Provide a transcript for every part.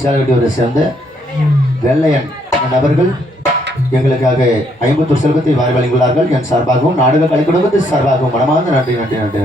சேலகட்டியோட சேர்ந்த வெள்ளையன் நபர்கள் எங்களுக்காக 51 செல்வத்தை வாரி வழங்கியுள்ளார்கள். என் சார்பாகவும் நாடக கலை குடும்பத்தின் சார்பாகவும் மனமார்ந்த நன்றி நன்றி நன்றி.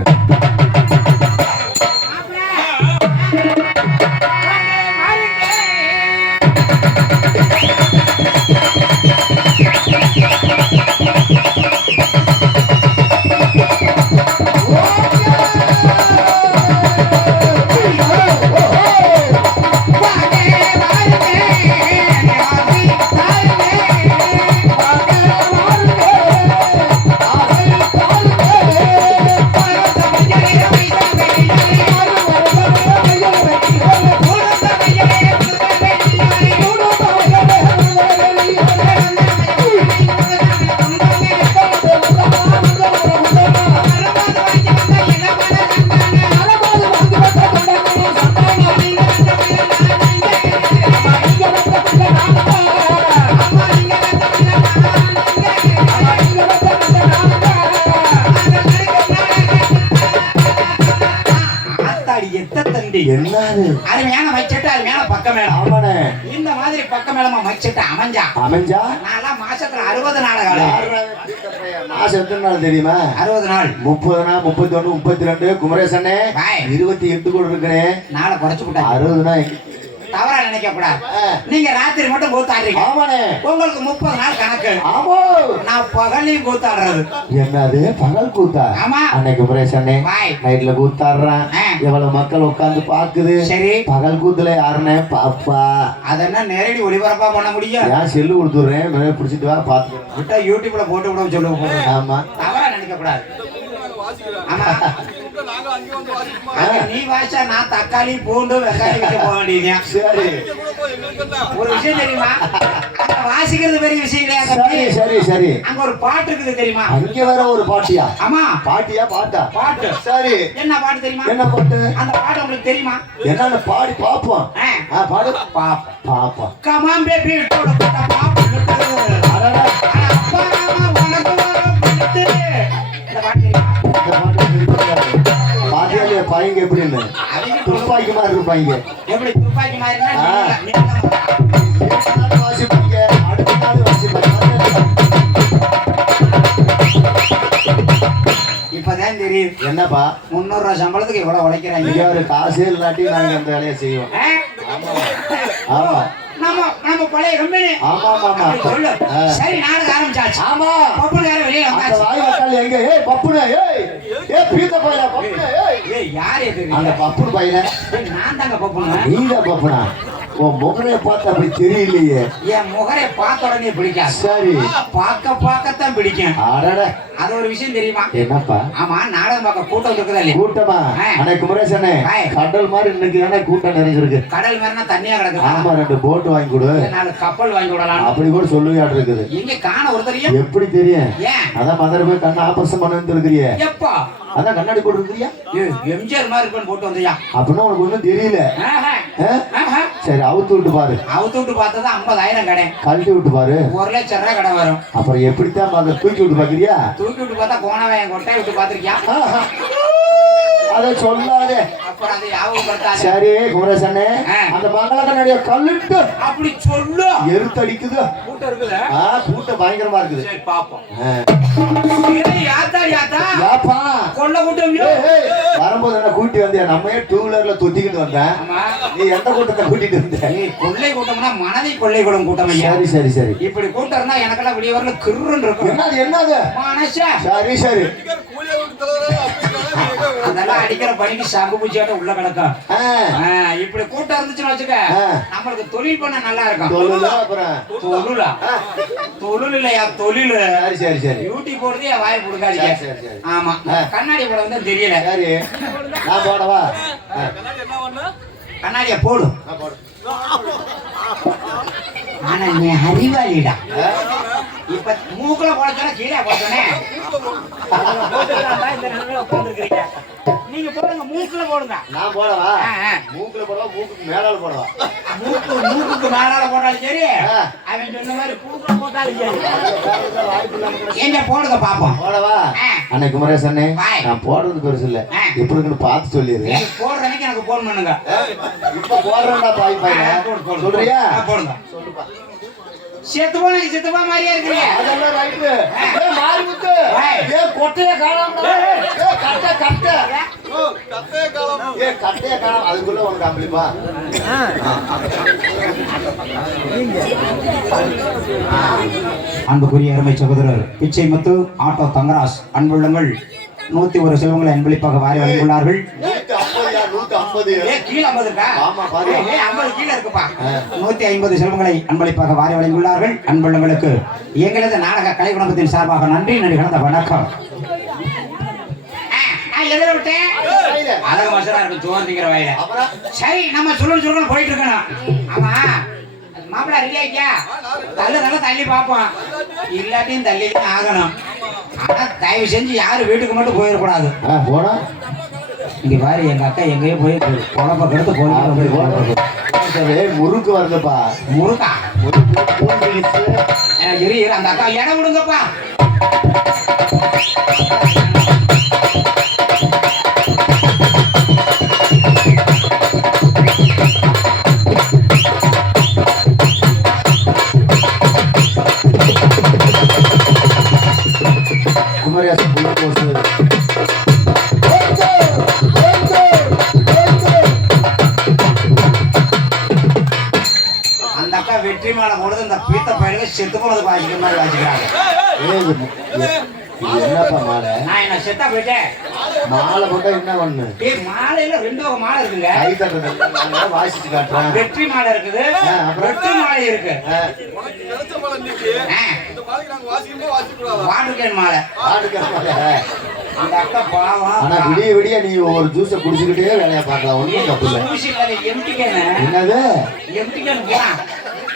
அருமையான மைச்சட்டு அருமையான பக்க மேளம். இந்த மாதிரி பக்க மேளமா மைச்சட்டு அமைஞ்சா நான் மாசத்துல 60 நாள் காலம். மாசம் எத்தனை நாள் தெரியுமா? 60 நாள். 30 நாள் 31 32 குமரேசனே 28 கூட இருக்குனே. நாளை குறைச்சு விட்டா 60 நாள். தவறா நினைக்க கூடாது. நீங்க ராத்திரி மட்டும் கூத்தாடுறீங்க. ஆமாண்ணே. உங்களுக்கு 30 நாள் கணக்கு. ஆமா. நான் பகலையும் கூத்தாடுறது. என்னது பகல் கூத்தா? ஆமா. அன்னைக்கு குமரேசனே நைட்ல கூத்தாடுறான். எவ்வளவு மக்கள் உட்கார்ந்து பாக்குது. சரி. பகல் கூத்துல யாருனே பாப்பா. அதென்ன நேரடி ஒளிபரப்பா பண்ண முடியும்? நான் செல்லு கொடுத்துறேன். பிடிச்சிட்டு வா பாத்து. யூடியூப்ல போட்டு விட சொல்லுங்க. ஆமா. தவறா நினைக்க கூடாது. ஆமா. நீ வாசா நான் தக்காளி பூண்டு வெங்காயம் வைக்க போக வேண்டியது. சரி. ஒரு விஷயம் தெரியுமா? வாசிக்கிறது பெரிய விஷயம் கிடையாது. சரி சரி சரி. அங்க ஒரு பாட்டு இருக்குது தெரியுமா? அங்க வேற ஒரு பாட்டியா? ஆமா. பாட்டியா பாட்டா? பாட்டு. சரி. என்ன பாட்டு தெரியுமா? என்ன பாட்டு? அந்த பாட்டு உங்களுக்கு தெரியுமா? என்னன்னு பாடி பாப்போம். பாடு பாப்போம். கமான் பேபி போட போட பாப்பு. அடடா. அப்பா அம்மா உனக்கு வர பண்ணிட்டு. இந்த பாட்டு தெரியுமா? இந்த பாட்டு பாட்டியாலே பாயிங்க எப்படின்னு? துப்பாக்கி மாதிரி இருப்பாங்க. எப்படி துப்பாக்கி மாதிரினா வாசிப்பாங்க. அடுத்த நாள் வாசிப்பாங்க. இப்பதான் தெரியுது. என்னப்பா 300 ரூபாய் சம்பளத்துக்கு எவ்வளவு உழைக்கிறாங்க. இங்க ஒரு காசே இல்லாட்டி நாங்க அந்த வேலையை செய்வோம். ஆமா. நம்ம பழைய கம்பெனி. ஆமா ஆமா. சரி நாடகம் ஆரம்பிச்சாச்சு. ஆமா. பப்புனார வெளிய வந்தாச்சு. வாய் வக்கால எங்க? ஏய் பப்புனா ஏய். ஏய் பீத்த பையல பப்புனா ஏய். ஏய் யார் இது? அந்த பப்பு பையல. நான் தாங்க பப்புனா. நீங்க பப்புனா. உன் முகரை பார்த்து அப்படி தெரியலையே. என் முகரை பார்த்த உடனே பிடிக்காது. சரி. பார்க்கத்தான் பிடிக்கும். அடடா. அது ஒரு விஷயம் தெரியுமா? என்னப்பா? ஆமா நாடகம் பார்க்க கூட்டம் இருக்குதா இல்லையா? கூட்டமா? அண்ணே குமரேசனே கடல் மாதிரி இன்னைக்கு தானே கூட்டம் நிறைஞ்சிருக்கு. கடல் மாதிரினா தண்ணியா கிடக்குது. ஆமா 2 போட் வாங்கி கொடு. 4 கப்பல் வாங்கி விடலாம். அப்படி கூட சொல்லுவியாட்டு இருக்குது. எங்க காண ஒரு தெரியும்? எப்படி தெரியும்? ஏன்? அதான் மதர் போய் கண்ண ஆபரேஷன் பண்ண வந்துருக்கிறியே. எப்பா? அதான் கண்ணாடி போட்டு இருக்கறியா? எம்ஜிஆர் மாதிரி இருப்பேன் போட்டு வந்தியா? அப்படின்னா உனக்கு ஒண்ணும் தெரியல. சரி அவுத்து விட்டு பாரு. அவுத்து விட்டு பார்த்தா 50,000 கடை. கழட்டி விட்டு பாரு. 1 லட்சம் ரூபாய் கடை வரும். அப்புறம் எப்படித்தான் அதை தூக்கி விட்டு பாக்குறியா? தூக்கி விட்டு பார்த்தா கோணவாயன் கொட்டை விட்டு பாத்திருக்கியா? அதை சொல்லாதே. அப்புறம் அதை யாவப்படுத்தாதே. சரி குமரேசனே அந்த பங்களா கண்ணாடிய கல்லிட்டு அப்படி சொல்லு. எருத்தடிக்குது. கூட்டம் இருக்குதா? கூட்டம் பயங்கரமா இருக்குது. சரி பாப்போம். யாப்பா கொள்ள கூட்டம் வரும்போது என்ன கூட்டி வந்தியா? நம்ம 2 வீலர்ல தொத்திக்கிட்டு வந்தேன். நீ எந்த கூட்டத்தை கூட்டிட்டு வந்த? கொள்ளை கூட்டம்னா மனதை கொள்ளை கூடும் கூட்டம். சரி சரி சரி. இப்படி கூட்டம் இருந்தா எனக்கெல்லாம் விடிய வரல கிருன்னு இருக்கும். என்னது மனசா? சரி சரி. அதெல்லாம் அடிக்கிற பணிக்கு சங்கு பூச்சியாட்ட உள்ள கிடக்கும். இப்படி கூட்டம் இருந்துச்சுன்னு வச்சுக்க நம்மளுக்கு தொழில் பண்ண நல்லா இருக்கும். தொழில் இல்லையா தொழில். சரி சரி. யூடியூப் போடுறது என் வாயை கொடுக்காதீங்க. ஆமா கண்ணாடி போட வந்து தெரியல. சரி நான் போடவா? கண்ணாடிய போடு. ஆனா நீ அறிவாளிடா. இப்ப மூக்குல போடச்சோன்னா கீழே போட்டோன்னே நீங்க போடுங்க. மூக்குல போடுங்க. நான் போடவா? மூக்குல போடவா, மூக்குக்கு மேலால போடவா? மூக்குக்கு மேலால போட்டாலும் சரி, அவன் சொன்ன மாதிரி பூக்குல போட்டாலும் சரி. எங்க போடுங்க பாப்போம். போடவா? அண்ணே குமரேசண்ணே, நான் போடுறது பெருசு இல்ல, எப்படி இருக்குன்னு பார்த்து சொல்லிடுறேன். போடுற அன்னைக்கு எனக்கு போன் பண்ணுங்க. இப்ப போடுறேன்டா பாய் பையன். சொல்றியா? போடுங்க. செத்து போன மாதிரியே இருக்கிறீங்க. அதெல்லாம் ரைட்டு. ஏய் மாரிமுத்து, ஏய் கொட்டைய காணோம்டா. ஏய் கட்டை கட்டையே காணோம். அதுக்குள்ள உனக்கு அம்பளிப்பா. அன்புக்குரிய அருமை சகோதரர் பிச்சை முத்து, ஆட்டோ தங்கராஜ் அன்புள்ளங்கள் 101 செல்வங்களை அன்பளிப்பாக வாரி வழங்கியுள்ளார்கள். 150 செல்வங்களை அன்பளிப்பாக வாரி வழங்கியுள்ளார்கள். அன்புள்ளங்களுக்கு எங்களது நாடக கலை குடும்பத்தின் சார்பாக நன்றி கலந்த வணக்கம். சரி, நம்ம சொல்லு போயிட்டு இருக்கணும். ஆமா, மாப்பிள்ள ரெடி ஆயிட்டியா? தள்ளி பார்ப்போம், இல்லாட்டியும் தள்ளி ஆகணும். ஆனா தயவு செஞ்சு யாரும் வீட்டுக்கு மட்டும் போயிடக்கூடாது. போனா இங்க பாரு, எங்க அக்கா எங்கேயோ போய் குழப்ப கெடுத்து முறுக்கு வருதுப்பா. முறுக்கா? இரு அந்த அக்கா இடம் விடுங்கப்பா. குமரேசன் குளுக்கோஸ் அந்த அக்கா வெற்றி மாலை போடுறது, இந்த பீத்த பயிலுக்கு செத்து போனது பாதிக்கிற மாதிரி வாசிக்கிறாங்க. என்னப்பா மாலை? நான் என்ன செத்தா போயிட்டேன். மாலை போட்டா என்ன பண்ணு? மாலையில 2 வகை மாலை இருக்குங்க. கை தட்டுறது வாசிச்சு காட்டுறேன். வெற்றி மாலை இருக்குது, வெற்றி மாலை இருக்கு. வாடுகேன் மாலை. அந்த அக்கா பாவம். ஆனா விடிய விடிய நீ ஒரு ஜூஸ குடிச்சுக்கிட்டே வேலையை பார்க்கலாம். ஒண்ணும் தப்பு இல்லை. என்னது எம்டிகேன் போறான்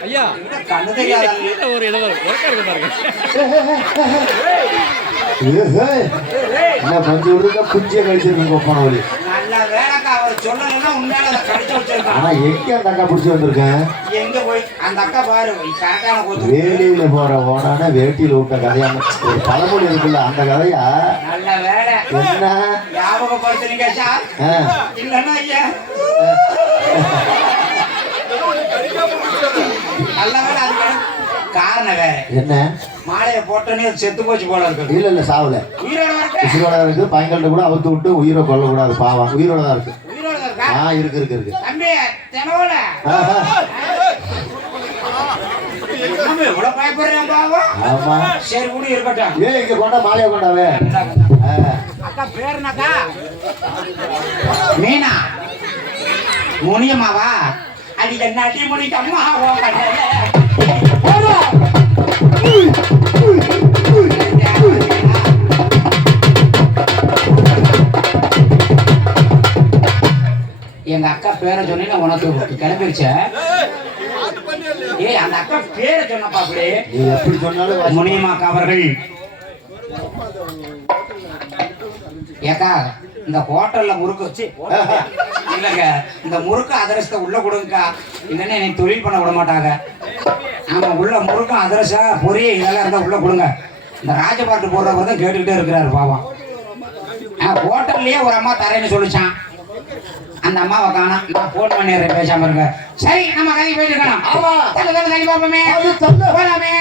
ஐயா, கண்ணு தெரியாத ஒரு இடம் பாருங்க. என்ன கொஞ்சம் விடுங்க, குஞ்சிய கழிச்சிருக்கீங்க போன வழி. நல்ல வேலைக்கா அவர் சொல்லலைன்னா உண்மையால அதை கடிச்சு வச்சிருக்கான். ஆனா எங்க அந்த அக்கா பிடிச்சி வந்திருக்கேன்? எங்க போய் அந்த அக்கா பாரு, கரெக்டான வேலியில போற ஓனான வேட்டியில விட்ட கதையான ஒரு பழமொழி இருக்குல்ல, அந்த கதையா? நல்ல வேலை. என்ன ஞாபகப்படுத்துறீங்க சார்? இல்லன்னா ஐயா நல்ல வேலை. அது காரணம் வேற என்ன? மாலையை போட்டோன்னே செத்து போச்சு போல இருக்கு. இல்ல சாவல, உயிரோட இருக்கு. பையன்கிட்ட கூட அவுத்து விட்டு உயிரை கொல்ல கூடாது, பாவம். உயிரோட தான் இருக்கு. இருக்கு தம்பி தெனவோல பயப்படுறேன் பாவம். ஆமா சரி கூட இருக்கட்டும். இங்க கொண்டா மாலையை கொண்டாவே. அக்கா பேருனாக்கா மீனா முனியம்மாவா? அது என்ன அடி முனிக்கு அம்மாவோ? எங்க அக்கா பேரை சொன்னீங்க, உனக்கு கிளம்பிருச்ச. ஏய் அந்த அக்கா பேரை சொன்னப்பா. அப்படி எப்படி சொன்னாலும் முனியம்மாக்கா அவர்கள். ஏக்கா இந்த ஹோட்டல்ல முறுக்கு வச்சு இல்லைங்க, இந்த முறுக்கு அதிரசத்தை உள்ள கொடுங்கக்கா, இல்லைன்னா எனக்கு தொழில் பண்ண விட மாட்டாங்க. ஆமா, உள்ள முறுக்கும் அதிரசா பொரிய இதெல்லாம் இருந்தா உள்ள கொடுங்க. இந்த ராஜபாட்டு போடுறவர் தான் கேட்டுக்கிட்டே இருக்கிறாரு பாவம். ஹோட்டல்லயே ஒரு அம்மா தரேன்னு சொல்லிச்சான். அந்த அம்மாவை காணோம். நான் போன் பண்ணிடுறேன், பேசாம இருக்க. சரி, நம்ம கதைக்கு போயிட்டு இருக்கணும். தள்ளி பாப்போமே, போலாமே.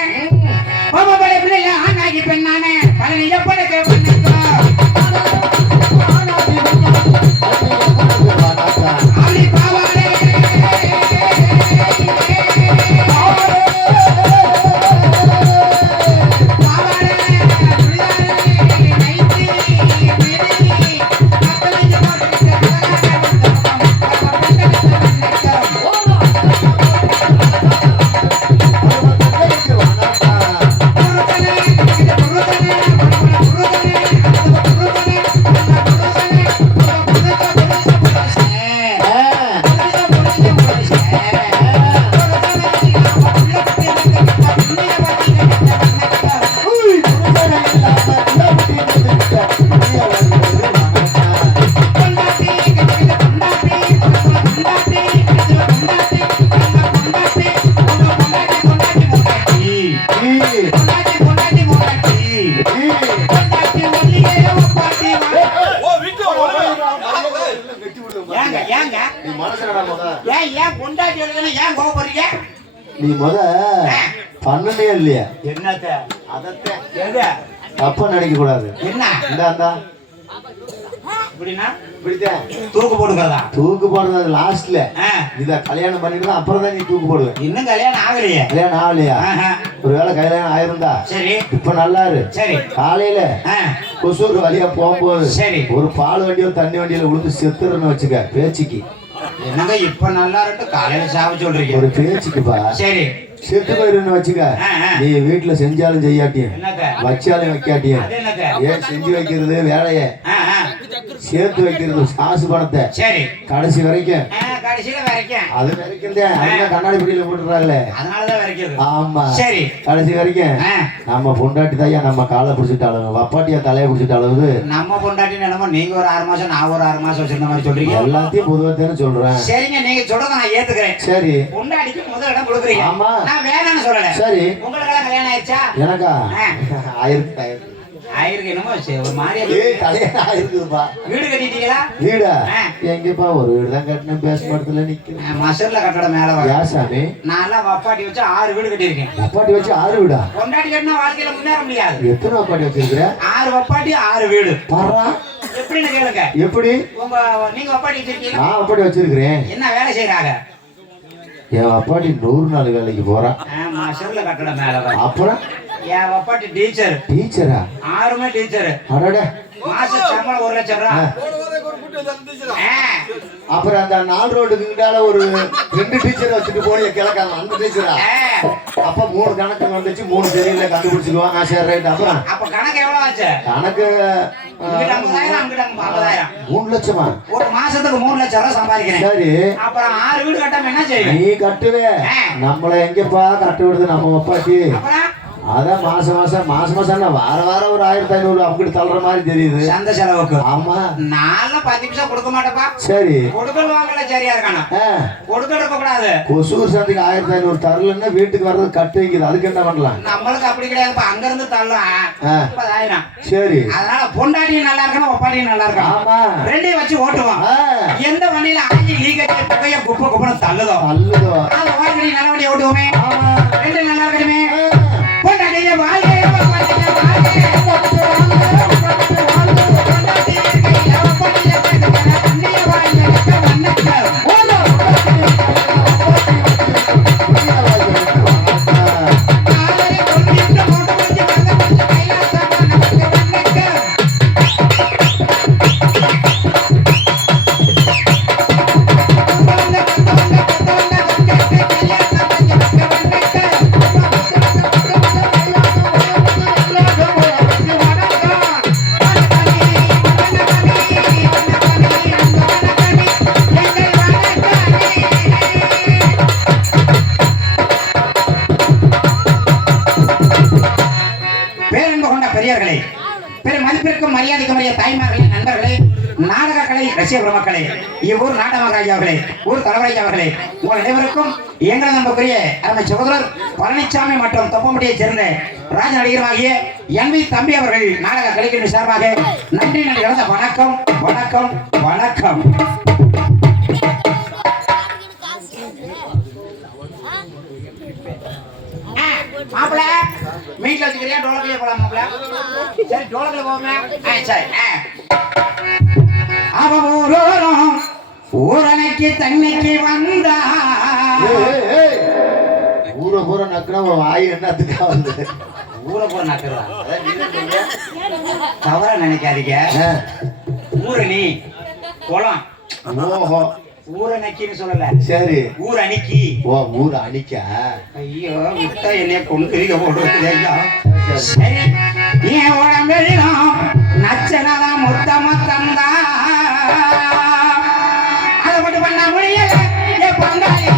பாப்பா பழைய பிள்ளைங்க ஆணாகி பெண்ணானே பழனி எப்படக்கு ஏங்க ஏங்க நீ மனசுலடா முத. ஏன் பொண்டாட்டி எழுதுனா ஏன் கோவப்படுறீங்க? நீ முத பண்ணனே இல்லையா? என்னத்த அதத்தை எது தப்பா நினைக்க கூடாது. என்ன இந்தா இப்படின்னா இப்படித்தான் தூக்கு போட்டுக்கிறதா? தூக்கு போடுறது லாஸ்ட்ல. இத கல்யாணம் பண்ணிக்கலாம் அப்புறம் தான் நீ தூக்கு போடுவேன். இன்னும் கல்யாணம் ஆகலையே. கல்யாணம் ஆகலையா? ஒருவேளை கல்யாணம் ஆயிருந்தா சரி இப்ப நல்லா இரு. சரி காலையில கொசூர் வழியா போகும்போது சரி ஒரு பால் வண்டியோ தண்ணி வண்டியில விழுந்து செத்துறன்னு வச்சுக்க பேச்சுக்கு. என்னங்க இப்ப நல்லா இருக்கு காலையில சாப்பிட சொல்றீங்க? ஒரு பேச்சுக்குப்பா. சரி செத்து போயிருன்னு வச்சுக்க. நீ வீட்டுல செஞ்சாலும் செய்யாட்டியும் வச்சாலும் வைக்காட்டியும் ஏன் செஞ்சு வைக்கிறது வேலைய சேர்த்து வைக்கிறது காசு பணத்தை சரி கடைசி வரைக்கும் அது வரைக்கும் கண்ணாடி பிடியில போட்டுறாங்களே அதனாலதான் வரைக்கும். ஆமா சரி கடைசி வரைக்கும் நம்ம பொண்டாட்டி தாயா நம்ம காலை பிடிச்சிட்டு அளவு வப்பாட்டியா தலையை பிடிச்சிட்டு அளவு நம்ம பொண்டாட்டி நினைமோ. நீங்க ஒரு 6 மாசம் நான் ஒரு 6 மாசம் வச்சிருந்த மாதிரி சொல்றீங்க. எல்லாத்தையும் பொதுவாக சொல்றேன். சரிங்க நீங்க சொல்றத நான் ஏத்துக்கிறேன். சரி பொண்டாட்டிக்கு முதல் இடம் கொடுக்குறீங்க. ஆமா நான் வேணாம்னு சொல்லல. சரி உங்களுக்கு கல்யாணம் ஆயிடுச்சா? எனக்கா ஆயிருக்கு என்னமோ ஒரு மாதிரியா கல்யாணம் ஆயிருக்குதுப்பா. வீடு கட்டிட்டீங்களா? வீடா எங்கப்பா ஒரு வீடு தான் கட்டின பேஸ்மெண்ட்ல நிக்கிறேன். மசூர்ல கட்டட மேல வா சாமி. நான் எல்லாம் வப்பாட்டி வச்சு 6 வீடு கட்டியிருக்கேன். வப்பாட்டி வச்சு 6 வீடா? பொண்டாட்டி கட்டினா வாழ்க்கையில முன்னேற முடியாது. எத்தனை வப்பாட்டி வச்சிருக்கிற? 6 வப்பாட்டி 6 வீடு. பாரா எப்படின்னு கேளுங்க. எப்படி நீங்க வப்பாட்டி வச்சிருக்கீங்க? நான் வப்பாட்டி வச்சிருக்கிறேன். என்ன வேலை செய்யறாங்க? என் வப்பாட்டி 100 நாள் வேலைக்கு போறான். மசூர்ல கட்டட மேல வா. அப்புறம் என் வப்பாட்டி டீச்சர். டீச்சரா? 6மே டீச்சர். அடட மாச சம்பளம் 1 லட்சம் ரூபாய். அப்புறம் அந்த 4 ரோடுக்கு கிட்டால ஒரு 2 டீச்சர் வச்சுட்டு போனிய கிழக்காங்க அந்த டீச்சரா? அப்ப 3 கணக்கு வந்துச்சு 3 தெரியல கண்டுபிடிச்சுக்குவாங்க. சரி ரைட். அப்புறம் அப்ப கணக்கு எவ்வளவு ஆச்சு? கணக்கு 3 லட்சமா? ஒரு மாசத்துக்கு 3 லட்சம் ரூபாய் சம்பாதிக்கிறேன். சரி அப்புறம் 6 வீடு கட்டாம என்ன செய்ய? நீ கட்டுவே நம்மள எங்கப்பா கட்ட விடுது நம்ம வப்பாட்டி. அதான் மாசம் வாரம் ஒரு 1500 அப்படி தள்ளுற மாதிரி தெரியுது சந்தை செலவுக்கு. ஆமா நான்லாம் 10 பைசா கொடுக்க மாட்டேப்பா. சரி கொடுக்கல் வாங்கல சரியா இருக்கானா? கொடுக்க எடுக்க கூடாது. கொசூர் சந்தைக்கு 1500 தரலன்னா வீட்டுக்கு வர்றது கட்டு வைக்குது. அதுக்கு என்ன பண்ணலாம்? நம்மளுக்கு அப்படி கிடையாதுப்பா. அங்க இருந்து தள்ளும் 30,000. சரி அதனால பொண்டாட்டியும் நல்லா இருக்கணும் ஒப்பாட்டியும் நல்லா இருக்கணும். ஆமா ரெண்டையும் வச்சு ஓட்டுவோம். எந்த வண்டியில ஆகி லீக்கேஜ் புகைய குப்பை தள்ளுதோ அந்த வண்டி நல்ல வண்டியை ஓட்டுவோமே. ரெண்டு நல்லா இருக்கணுமே. பொண்டாட்டியை வாழ்க்கை பெரியவர்களே பெரும் மதிப்பிற்கும் மரியாதைக்குரிய தாய்மார்களே நண்பர்களே நாடக கலை ரசிக பெருமக்களே இவ்வூர் நாடகராஜா அவர்களே ஊர் தலைவராஜா அவர்களே உங்கள் அனைவருக்கும் எங்களது நம்பக்குரிய அருமை சகோதரர் பழனிசாமி மற்றும் தொப்பமுடியை சேர்ந்த ராஜ நடிகராகிய என் தம்பி அவர்கள் நாடக கலைக்குழு சார்பாக நன்றி கலந்த வணக்கம் வணக்கம் வணக்கம். மாப்பிள மீட்ல வச்சுக்கிறியா டோலக்கிலே போலாம் மாப்பிள? சரி டோலக்கில போவோமே. சரி அவன் ஊரனைக்கு தண்ணிக்கு வந்தா ஊரை பூரா நக்குனா வாய் என்னத்துக்கா வந்து ஊரை பூரா நக்குறா தவற நினைக்காதீங்க. ஊரணி குளம். ஓஹோ ஊரணிக்கின்னு சொல்லல. சரி ஊர் அணிக்கி. ஓ ஊர் அணிக்கா? ஐயோ விட்டா என்னைய கொண்டு போடுறது ஐயா. சரி என் உடம்பெல்லாம் நச்சனதா முத்தமத்தந்தா அதை மட்டும் பண்ண முடியல. என் பங்காளி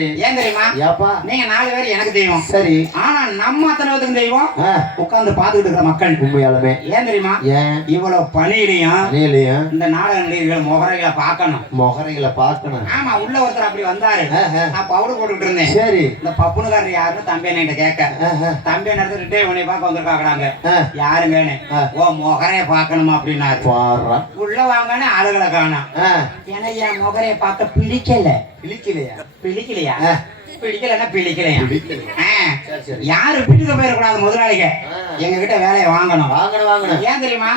சரி. ஏன் தெரியுமா? ஏப்பா நீங்க 4 பேர் எனக்கு தெய்வம். சரி. ஆனா நம்ம அத்தனை பேருக்கு தெய்வம் உட்கார்ந்து பாத்துக்கிட்டு இருக்கிற மக்கள். உண்மையாலுமே. ஏன் தெரியுமா? ஏன் இவ்வளவு பணியிலையும் இந்த நாடக நிலையங்கள் முகரைகளை பார்க்கணும். முகரைகளை பார்க்கணும். ஆமா, உள்ள ஒருத்தர் அப்படி வந்தாரு. நான் பவுடர் போட்டுக்கிட்டு இருந்தேன். சரி. இந்த பப்புனுக்காரர் யாருன்னு தம்பி என்ன கேட்க, தம்பி நடந்துட்டு உன்னை பார்க்க வந்திருக்காங்க. யாருங்கன்னு, ஓ முகரைய பார்க்கணுமா அப்படின்னாரு. உள்ள வாங்கன்னு ஆளுகளை காணோம். ஏன்னா என் முகரைய பார்க்க பிடிக்கலையா? பிடிக்கலன்னா பிடிக்கலையா? யாரு வீட்டுக்கு போயிடக்கூடாது. முதலாளிங்க எங்க கிட்ட வேலையை வாங்கணும். ஏன் தெரியுமா?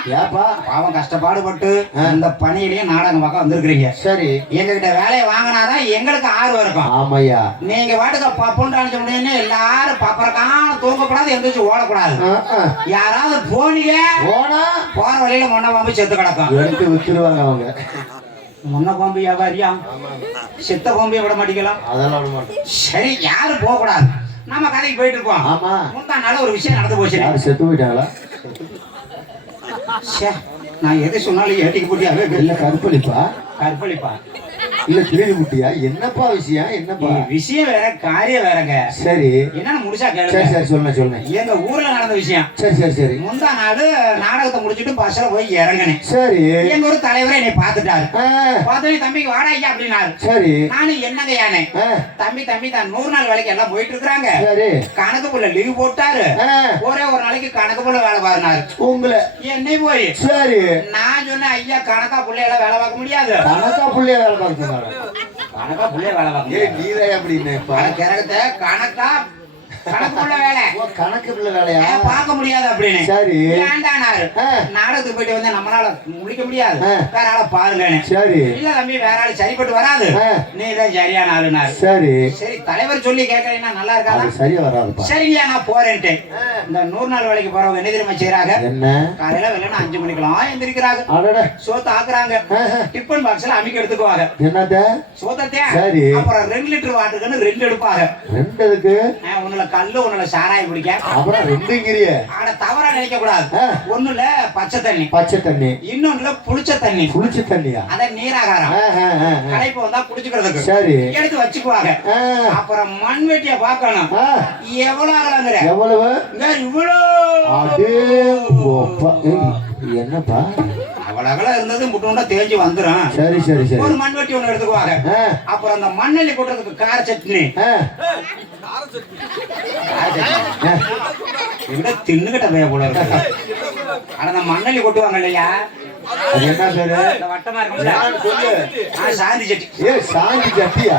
பாவம் கஷ்டப்பாடுபட்டு இந்த பணியிலையும் நாடகம் பார்க்க வந்திருக்கிறீங்க. சரி. எங்க கிட்ட வேலையை வாங்கினாதான் எங்களுக்கு ஆர்வம் இருக்கும். ஆமையா. நீங்க வாட்டுக்க பப்புன்னு அனுப்பிச்ச முடியும்னு எல்லாரும் பப்பறக்கான தூங்கக்கூடாது, எந்திரிச்சு ஓடக்கூடாது. யாராவது போனீங்க போற வழியில முன்ன பாம்பு செத்து கிடக்கும். எடுத்து வித்துருவாங்க அவங்க. முன்ன பாம்பு வியாபாரியா? செத்த பாம்பே விட மாட்டீங்களா? அதெல்லாம் விட மாட்டோம். சரி, யாரும் போக கூடாது. நம்ம கதைக்கு போயிட்டு இருக்கோம். ஆமா. முந்தானால ஒரு விஷயம் நடந்து போச்சு. யாரு செத்து போயிட்டாங்களா? நான் எதை சொன்னாலும் ஏட்டிக்கு போட்டியாவே இல்ல. கற்பழிப்பா இல்ல திருடி முட்டியா? என்னப்பா விஷயம்? என்னப்பா விஷயம் வேற, காரியம் வேறங்க. சரி, என்ன முடிச்சா கேளுங்க. சரி சொல்லுங்க. எங்க ஊர்ல நடந்த விஷயம். சரி. முந்தா நாள் நாடகத்தை முடிச்சுட்டு பஸ்ல போய் இறங்கினேன். சரி. எங்க ஒரு தலைவரை என்னை பாத்துட்டாரு. பார்த்தோன்னே தம்பிக்கு வாடகையா அப்படின்னாரு. சரி. நானும் என்னங்க யானே தம்பி தான் 100 நாள் வேலைக்கு எல்லாம் போயிட்டு இருக்காங்க. சரி. கணக்குக்குள்ள லீவ் போட்டாரு. ஒரே ஒரு நாளைக்கு கணக்குக்குள்ள வேலை பாருனாரு. உங்களை என்னை போய். சரி. நான் சொன்னேன், ஐயா கணக்கா புள்ளைய வேலை பார்க்க முடியாது. கணக்கா புள்ளைய வேலை பார்க்க கணக்கா புள்ளைய வேலை பார்க்க நீரே அப்படின்னு கணக்கா கணக்குள்ள வேலை. கணக்குள்ள வேலையா பார்க்க முடியாது அப்படின்னு. சரி. ஏண்டானாரு. நாடகத்துக்கு போயிட்டு வந்து நம்மளால முடிக்க முடியாது, வேற ஆளை பாருங்க. சரி. இல்ல தம்பி, வேற ஆளு சரிப்பட்டு வராது, நீதான் சரியான ஆளுனாரு. சரி. தலைவர் சொல்லி கேட்கறீங்கன்னா நல்லா இருக்காது. சரியா வராது. சரியா நான் போறேன்ட்டு. இந்த 100 நாள் வேலைக்கு போறவங்க என்ன தெரியுமா செய்யறாங்க? என்ன? காலையில வெள்ளன 5 மணிக்கெல்லாம் எந்திரிக்கிறாங்க. சோத்த ஆக்குறாங்க. டிஃபன் பாக்ஸ்ல அமிக்க எடுத்துக்குவாங்க. என்னது? சோத்தத்தை. சரி. அப்புறம் 2 லிட்டர் வாட்டருக்குன்னு 2 எடுப்பாங்க. 2 எதுக்கு? ஒண்ணுல கல்லு, ஒண்ணுல சாராயம் குடிக்க. அப்புறம் 2ங்கிறிய. ஆனா தவறா நினைக்க கூடாது. ஒண்ணுல பச்சை தண்ணி, இன்னொன்னுல புளிச்ச தண்ணியா? அத நீராகாரம். களைப்பு வந்தா குடிச்சுக்கிறதுக்கு. சரி. எடுத்து வச்சுக்குவாங்க. அப்புறம் மண்வெட்டிய பார்க்கணும். எவ்வளவு ஆகலாங்கிற? எவ்வளவு? என்னப்பா அவ்வளவு இருந்தது முட்டுண்டா தேஞ்சு வந்துடும். சரி. ஒரு மண்வெட்டி ஒண்ணு எடுத்துக்குவாங்க. அப்புறம் அந்த மண்ணெல்லி கொட்டுறதுக்கு கார சட்னி. தின்னுகிட்ட போய போல இருக்கு. ஆனா அந்த மண்ணெல்லி கொட்டுவாங்க இல்லையா? என்ன பேரு? வட்டமா இருக்கு. சாந்தி சட்டி. சாந்தி சட்டியா?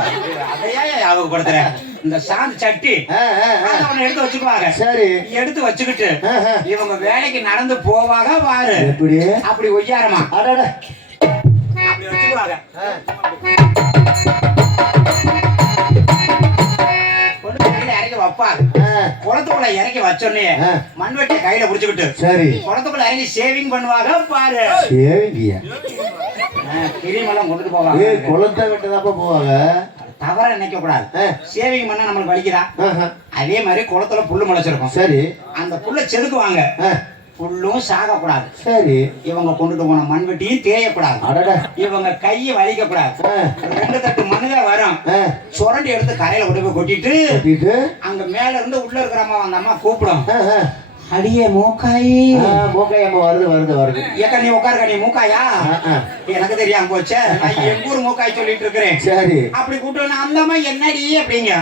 அதையா அவங்க கொடுத்துறேன். இந்த சாந்தி சட்டி எடுத்து வச்சுக்குவாங்க. சரி. எடுத்து வச்சுக்கிட்டு இவங்க வேலைக்கு நடந்து போவாங்க பாரு. எப்படி? அப்படி ஒய்யாரமா அப்படி வச்சுக்குவாங்க. இறக்கி வைப்பாங்க. குளத்துக்குள்ள இறக்கி வச்சோன்னே மண்வெட்டிய கையில புடிச்சுக்கிட்டு சரி குளத்துக்குள்ள இறங்கி சேவிங் பண்ணுவாங்க பாரு. கிரீமெல்லாம் கொண்டுட்டு போவாங்க. குளத்தை விட்டுதாப்ப போவாங்க. தவற நினைக்க கூடாது. சேவிங் பண்ண நம்மளுக்கு வலிக்குதா? அதே மாதிரி குளத்துல புல்லு முளைச்சிருக்கும். சரி. அந்த புல்ல செதுக்குவாங்க. புல்லும் சாக கூடாது. சரி. இவங்க கொண்டுட்டு போன மண்வெட்டியும் தேயக்கூடாது. இவங்க கையை வலிக்க கூடாது. 2 தட்டு மண்ணுல வரும். சுரண்டி எடுத்து கரையில கொண்டு போய் கொட்டிட்டு அங்க மேல இருந்து உள்ள இருக்கிற அம்மா அந்த அம்மா கூப்பிடும். அடியே மூக்காயி. மூக்காயம்மா வருது. ஏக்கா நீ உட்காருக்கா, நீ மூக்காயா? எனக்கு தெரியாம போச்சு. நான் எங்க ஊர் மூக்காய் சொல்லிட்டு இருக்கிறேன். சரி. அப்படி கூப்பிட்டு அந்த அம்மா என்னடி அப்படிங்க.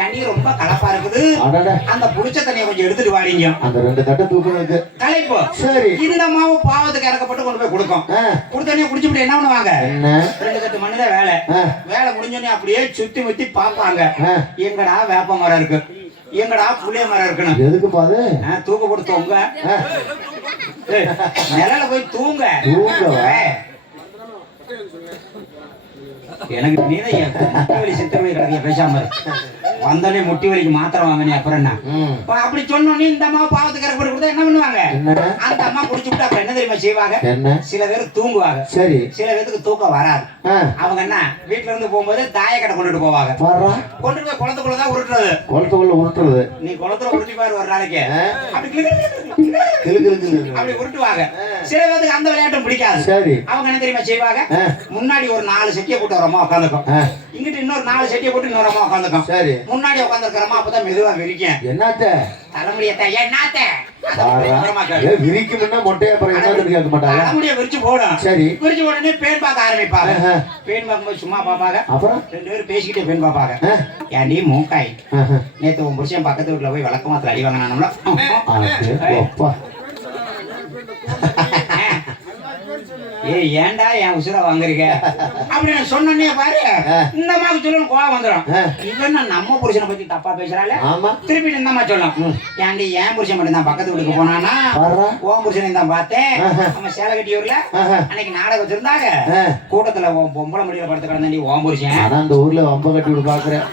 ஏன்டி ரொம்ப கலப்பா இருக்குது, அந்த புளிச்ச தண்ணியை கொஞ்சம் எடுத்துட்டு வாடிங்க. அந்த 2 தட்டை தூக்குறது கலைப்பு. சரி. இந்த அம்மாவை பாவத்துக்கு இறக்கப்பட்டு கொண்டு போய் கொடுக்கும். கொடுத்தோடனே குடிச்சுட்டு என்ன பண்ணுவாங்க? 2 தட்டு மண்ணுதான் வேலை முடிஞ்சோடனே அப்படியே சுத்தி முத்தி பாப்பாங்க. எங்கடா வேப்ப மரம் இருக்கு, எங்கடா புளிய மரம் இருக்கணும். எதுக்கு பாது? தூக்க போட்டு தூங்க, நிழல போய் தூங்க. எனக்கு நீதான் முட்டி வலி சித்திரவை கிடைக்க பேசாம வந்தாலே முட்டி வலிக்கு மாத்திரை வாங்கினே. அப்புறம் என்ன அப்படி சொன்னோன்னே இந்த அம்மா பாவத்துக்கு இறக்கப்பட்டு கொடுத்தா என்ன பண்ணுவாங்க? அந்த அம்மா குடிச்சு விட்டு அப்புறம் என்ன தெரியுமா செய்வாங்க? சில பேர் தூங்குவாங்க. சரி. சில பேருக்கு தூக்கம் வராது. அவங்க என்ன வீட்டுல இருந்து போகும்போது தாயக்கடை கொண்டுட்டு போவாங்க. கொண்டுட்டு போய் குளத்துக்குள்ளதான் உருட்டுறது. உருட்டுறது நீ குளத்துல உருட்டி பாரு ஒரு நாளைக்கு. அப்படி உருட்டுவாங்க. சில பேருக்கு அந்த விளையாட்டும் பிடிக்காது. சரி. அவங்க என்ன தெரியுமா செய்வாங்க, முன்னாடி ஒரு 4 செட்டியை போட்டு வரமா உட்காந்துக்கும், இங்கிட்டு இன்னொரு 4 செட்டியை போட்டு இன்னொரு உட்காந்துக்கும். சரி. முன்னாடி உட்காந்துருக்கிறமா அப்பதான் மெதுவா விரிக்கும். என்னத்த தலைமுடியத்த என்னத்த விரிக்கும்னா மொட்டையா கேட்க மாட்டாங்க. தலைமுடிய விரிச்சு போடும். சரி. விரிச்சு உடனே பேன் பார்க்க ஆரம்பிப்பாங்க. பேன் பார்க்கும்போது சும்மா பாப்பாங்க. அப்புறம் 2 பேரும் பேசிக்கிட்டே பேன் பார்ப்பாங்க. ஏன்டி மூக்காய், நேத்து உன் புருஷன் பக்கத்து வீட்டுல போய் விளக்கமாத்துல அடி வாங்கினானுங்களா? ஏன்டா என் உசுர வாங்குறீங்க அப்படின்னு சொன்னே பாரு, இந்த மாதிரி சொல்லணும் கோவம் வந்துடும். இவன் நம்ம புருஷனை பத்தி தப்பா பேசுறாள், திருப்பி இந்த மாதிரி சொல்லணும். ஏன்டி என் புருஷன் மட்டும் தான் பக்கத்து வீட்டுக்கு போனானா, உன் புருஷனை தான் பார்த்தேன். நம்ம சேலகட்டியூர்ல அன்னைக்கு நாடகம் வச்சிருந்தாங்க, கூட்டத்துல பொம்பளை முடியல படுத்து கிடந்தாண்டி உன் புருஷன். அந்த ஊர்ல வம்ப கட்டி விட்டு பாக்குறேன்.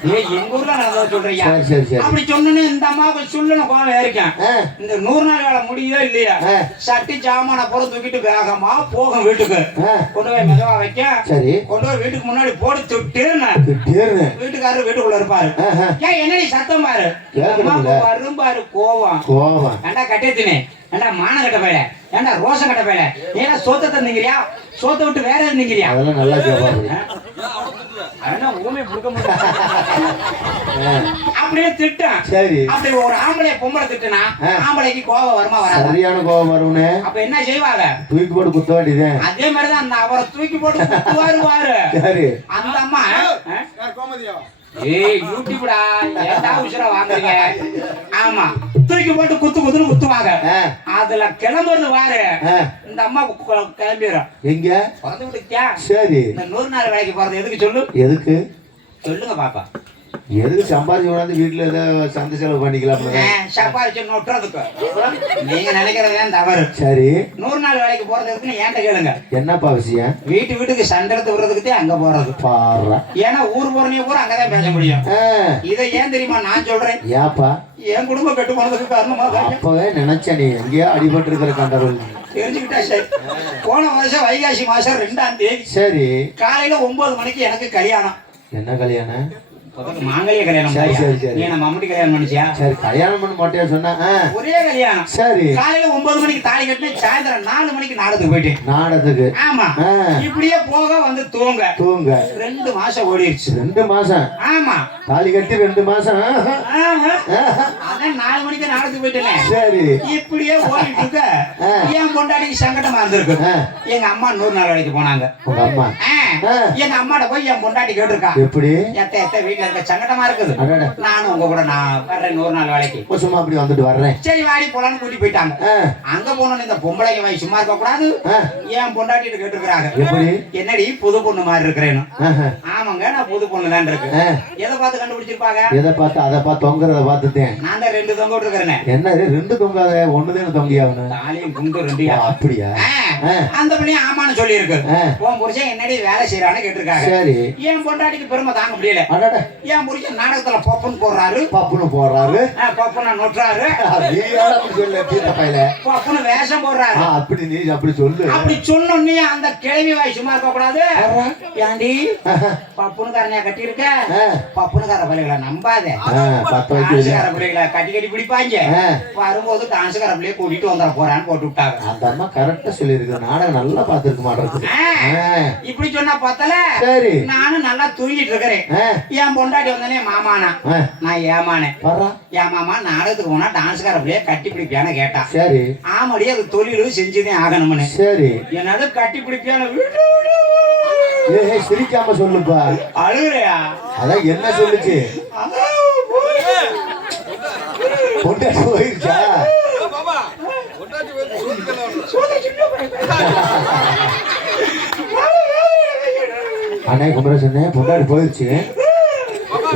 எங்க ஊர்ல நான் சொல்றியா? அப்படி சொன்னே இந்த அம்மாவுக்கு சொல்லணும் கோவம் இருக்கேன். இந்த 100 நாள் வேலை முடியோ இல்லையா, சட்டி ஜாமான போற தூக்கிட்டு வேகமா போகும் வீட்டுக்கு, கொண்டு போய் மெதுவா வைக்க. சரி. கொண்டு போய் வீட்டுக்கு முன்னாடி போட்டு துட்டுன்னு வீட்டுக்காரரு வீட்டுக்குள்ள இருப்பாரு. ஏன் என்னடி சத்தம் பாரு, வரும் பாரு கோவம். ஏண்டா கட்டத்தினே, ஏண்டா மான கட்ட போயில, ஏண்டா ரோசம் கட்ட போயில, ஏன்னா சோத்த தந்தீங்கறியா, சோத்த விட்டு வேற இருந்தீங்கறியா? அதெல்லாம் நல்லா கேட்பாரு. ஊமே புடுக்க முடியாது அப்படியே திட்டம். சரி. அப்படி ஒரு ஆம்பளை பொம்பளை திட்டுனா ஆம்பளைக்கு கோவம் வருமா வராது? சரியான கோவம் வரும்னே. அப்ப என்ன செய்வாங்க, தூக்கி போட்டு குத்த வேண்டியது. அதே மாதிரிதான் அந்த அவரை தூக்கி போட்டு குத்துவாரு. சரி. அந்த அம்மா யூடியூப்டா ஏண்டா உசுர வாங்குறீங்க? ஆமா, தூக்கி போட்டு குத்துன்னு குத்துவாங்க. அதுல கிளம்புறது வாரு, இந்த அம்மா கிளம்பிடும். எங்க பிறந்து விட்டுக்கியா? சரி. இந்த 100 நாள் வேலைக்கு போறது எதுக்கு சொல்லு? எதுக்கு சொல்லுங்க பாப்பா. எதுக்கு சம்பாதிச்சு கொண்டாந்து வீட்டுல ஏதோ சந்தை செலவு பண்ணிக்கலாம். சம்பாதிச்சு நொட்டுறதுக்கு நீங்க நினைக்கிறதுதான் தவறு. சரி. 100 நாள் வேலைக்கு போறதுக்கு ஏன்ட்ட கேளுங்க. என்னப்பா விஷயம்? வீட்டுக்கு சண்டை எடுத்து விடுறதுக்கு அங்க போறது பாரு. ஏன்னா ஊர் போறனே பூரா அங்கதான் பேச முடியும். இதை ஏன் தெரியுமா நான் சொல்றேன்? ஏப்பா? என் குடும்பம் கெட்டு போனதுக்கு காரணமா அப்பவே நினைச்சேன், நீ எங்கேயோ அடிபட்டு இருக்கிற கண்டவர்கள் தெரிஞ்சுக்கிட்டா. சரி. போன வருஷம் வைகாசி மாசம் 2ஆம் தேதி. சரி. காலையில 9 மணிக்கு எனக்கு கல்யாணம். என்ன கல்யாணம்? மாங்கல்ய கல்யாணம். சரி சரி சரி. நீ நம்ம மம்முட்டி கல்யாணம் பண்ணிச்சியா? சரி. கல்யாணம் பண்ண மாட்டியா சொன்னா? ஒரே கல்யாணம். சரி. காலையில 9 மணிக்கு தாலி கட்டினேன், சாயந்தரம் 4 மணிக்கு நாடகத்துக்கு போயிட்டேன். நாடகத்துக்கு? ஆமா. இப்படியே போக வந்து தூங்க 2 மாசம் ஓடிடுச்சு. 2 மாசம்? ஆமா. தாலி கட்டி 2 மாசம். அதான் 4 மணிக்கு நாடகத்துக்கு போயிட்டேன். சரி. இப்படியே ஓடிட்டு இருக்க என் பொண்டாட்டிக்கு சங்கடமா இருந்திருக்கு. எங்க அம்மா 100 நாள் வேலைக்கு போனாங்க. உங்க அம்மா? எங்க அம்மாட்ட போய் என் பொண்டாட்டி கேட்டிருக்கா, எப்படி எத்த வீட்டுல சங்கடமா இருக்குது, நானும் உங்க கூட நான் வர்றேன் 100 நாள் வேலைக்கு, சும்மா அப்படி வந்துட்டு வர்றேன். சரி வாடி போலான்னு கூட்டி போயிட்டாங்க. அங்க போனோம், இந்த பொம்பளைங்க வாய் சும்மா இருக்க கூடாது, ஏன் பொண்டாட்டிட்டு கேட்டுருக்காங்க, எப்படி என்னடி புது பொண்ணு மாதிரி இருக்கிறேன்னு. ஆமாங்க, நான் புது பொண்ணு தான் இருக்கு. எதை பார்த்து கண்டுபிடிச்சிருப்பாங்க? எதை பார்த்து? அதை பார்த்து தொங்குறத பார்த்துட்டேன். நான் தான் 2 தொங்க விட்டுருக்கிறேன். என்ன 2 தொங்காத, 1 தான் தொங்கியாவணும். தாலியும் குண்டு 2. அப்படியா? அந்த பிள்ளையும் ஆமான்னு சொல்லி இருக்கு. உன் புருஷன் என்னடி வேலை செய்யறான்னு கேட்டிருக்காங்க. சரி. என் பொண்டாட்டிக்கு பெருமை தாங்க முடியல. என் புருஷன் நாடகத்துல பப்புன்னு போடுறாரு, பப்புன்னு நொட்டுறாரு, பப்புன்னு வேஷம் போடுறாரு. அப்படி நீ அப்படி சொல்லு. அப்படி சொன்னே அந்த கிழவி வாய் சும்மா இருக்க கூடாது. ஏண்டி பப்புன்னு காரனையா கட்டி இருக்க, பப்புன்னு கார பிள்ளைகளை நம்பாத, டான்ஸுக்கார பிள்ளைகளை கட்டி கட்டி பிடிப்பாங்க. வரும்போது டான்ஸுக்கார பிள்ளைய கூட்டிட்டு வந்துட போறான்னு போட்டு விட்டாங்க. அந்த அம்மா கரெக்டா சொல்லி இருக்கு, நாடகம் நல்லா பாத்துருக்க மாட்டேங்குது. இப்படி சொன்னா பார்த்தல. சரி. நானும் நல்லா தூங்கிட்டு இருக்கிறேன். என் பொண்டாட்டி வந்தனே மாமானா, நான் ஏமானே. என் மாமா நாடகத்துக்கு போனா டான்ஸ்கார பிள்ளைய கட்டி பிடிப்பியான்னு கேட்டா. சரி. ஆமாடி, அது தொழிலும் செஞ்சுதான் ஆகணும்னு. சரி. என்னது கட்டி பிடிப்பியான வீட்டு சிரிக்காம சொல்லுப்பா. அழுகுறையா? அதான் என்ன சொல்லுச்சு? பொண்டாட்டி போயிருச்சா? அண்ணே குமரேசனே, பொண்டாட்டி போயிருச்சு,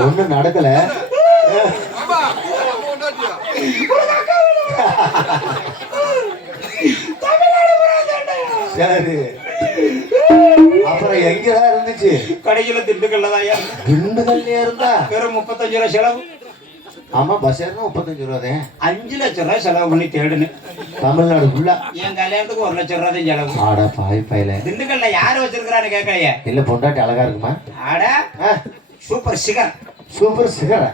ஒண்ணும் நடக்கல. சரி. அப்புறம் எங்கதான் இருந்துச்சு? கடையில திண்டுக்கல்ல தான். திண்டுக்கல்ல இருந்தா வெறும் 35 ரூபாய் செலவு. ஆமா, பஸ் ஏறணும் 35 ரூபா தான். 5 லட்சம் ரூபாய் செலவு பண்ணி தேடுன்னு தமிழ்நாடு ஃபுல்லா. என் கல்யாணத்துக்கு 1 லட்சம் ரூபாய் தான் செலவு. ஆடா பாய் பையல. திண்டுக்கல்ல யாரு வச்சிருக்கான்னு கேட்கலையே. இல்ல பொண்டாட்டி அழகா இருக்குமா? ஆடா சூப்பர் சிகர். சூப்பர் சிகர்.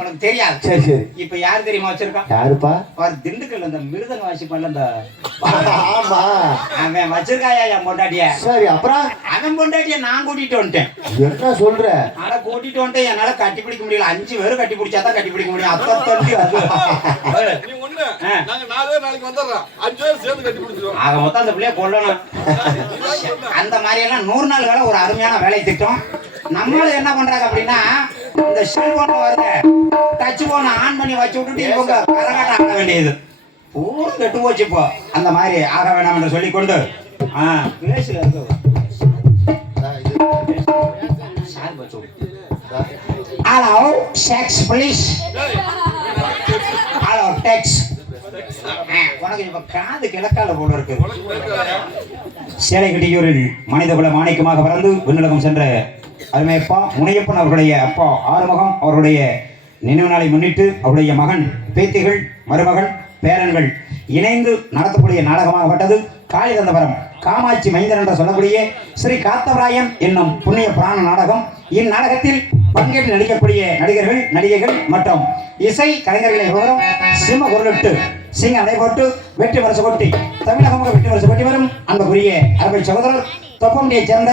உனக்கு தெரியாது. சரி சரி. இப்ப யாரு தெரியுமா வச்சிருக்கான்? யாருப்பா? அவர் திண்டுக்கல்ல அந்த மிருதங்க வாசிப்பான்ல அந்த ஆமா அவன் வச்சிருக்காயா என் பொண்டாட்டிய. சரி அப்புறம் அவன் பொண்டாட்டிய நான் கூட்டிட்டு வந்துட்டேன். என்ன சொல்ற? ஆனா கூட்டிட்டு வந்துட்டேன், என்னால கட்டி பிடிக்க முடியல. 5 பேரும் கட்டி பிடிச்சாதான் கட்டி பிடிக்க முடியும். அப்ப தள்ளி அது நீ ஒண்ணு நாங்க 4 பேர் நாளைக்கு வந்துடுறோம். 5 பேர் சேர்ந்து கட்டி பிடிச்சிருவோம். ஆக மொத்தம் அந்த பிள்ளைய கொல்லணும். அந்த மாதிரி எல்லாம் 100 நாள் வேலை ஒரு அருமையான வேலை திட்டம். நம்மளும் என்ன பண்றாங்க அப்படின்னா, இந்த செல்போன் வருது, டச் போன் ஆன் பண்ணி வச்சு விட்டுட்டு இவங்க கரகாட்டம் ஆட வேண்டியது பூரா கெட்டு போச்சு. இப்போ அந்த மாதிரி ஆக வேணாம் என்று சொல்லிக்கொண்டு பிளேஸ்ல இருக்கு ஹலோ செக்ஸ் ப்ளீஸ், ஹலோ டெக்ஸ். உனக்கு இப்ப காது கிழக்கால போல இருக்கு. சேலைக்கட்டியூரில் மனிதகுல மாணிக்கமாக பிறந்து விண்ணுலகம் சென்ற அருமையப்பா முனையப்பன் அவர்களுடைய அப்பா ஆறுமுகம் அவர்களுடைய நினைவு நாளை முன்னிட்டு அவருடைய மகன், பேத்திகள், மருமகள், பேரன்கள் இணைந்து நடத்தக்கூடிய நாடகமாகப்பட்டது காளிதந்தபுரம் காமாட்சி மைந்தன் என்று சொல்லக்கூடிய ஸ்ரீ காத்தவராயன் என்னும் புண்ணிய புராண நாடகம். இந்நாடகத்தில் பங்கேற்று நடிக்கக்கூடிய நடிகர்கள், நடிகைகள் மற்றும் இசை கலைஞர்களை விவரம் சிம்ம குரலிட்டு சிங்க நடைபோட்டு வெற்றி வரசு கொட்டி தமிழகம் வெற்றி வரசு கொட்டி வரும் அன்புக்குரிய அருமை சகோதரர் தொப்பமுடியைச் சேர்ந்த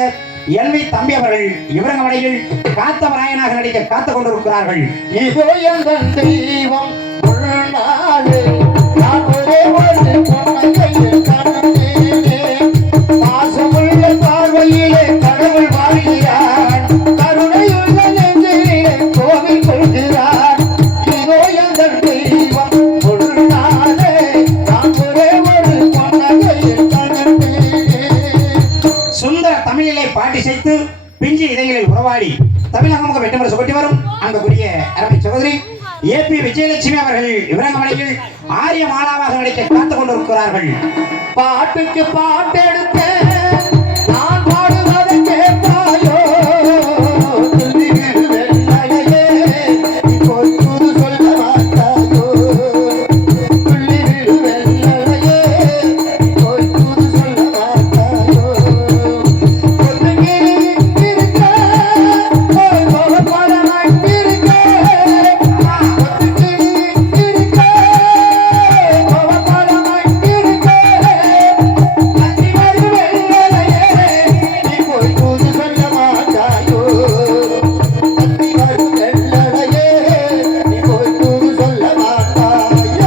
எல்வி தம்பி அவர்கள் இவரங்கமடையில் காத்தவராயனாக நடிக்க காத்துக் கொண்டிருக்கிறார்கள். இதோ எங்கள் தெய்வம் உள்நாடு, நான் ஒரே ஒரு பொன்னையில் கண்டேனே, பாசமுள்ள பார்வையிலே கடவுள் வாழ்கிறான், கருணையுள்ள நெஞ்சிலே கோவில் கொள்கிறான். இதோ எங்கள் தெய்வம் உள்நாடு, நான் ஒரே ஒரு பொன்னையில் கண்டேனே. சுந்தர தமிழிலே பாட்டி செய்து பிஞ்சி இதயங்களில் உறவாடி தமிழகம் வெற்றி சுகட்டி வரும் அன்புக்குரிய அருமை சகோதரி ஏபி விஜயலட்சுமி அவர்கள் இவரங்கமலையில் ஆரிய மாலாவாக நடிக்க காத்துக் கொண்டிருக்கிறார்கள். பாட்டுக்கு பாட்டெடுத்த நான் பாடுவதை கேட்பாயோ, துள்ளிவிடு வெள்ளையே இப்போ தூது சொல்ல மாட்டாயோ, துள்ளிவிடு வெள்ளையே இப்போ தூது சொல்ல மாட்டாயோ, ஒதுங்கி இருக்க போகப்பட மாட்டிருக்க, ஒதுங்கி இருக்க போகப்பட மாட்டிருக்க, அத்தி வரு வெள்ளையே நீ போய் தூது சொல்ல மாட்டாயோ, அத்தி வரு வெள்ளையே நீ போய் தூது சொல்ல மாட்டாயோ.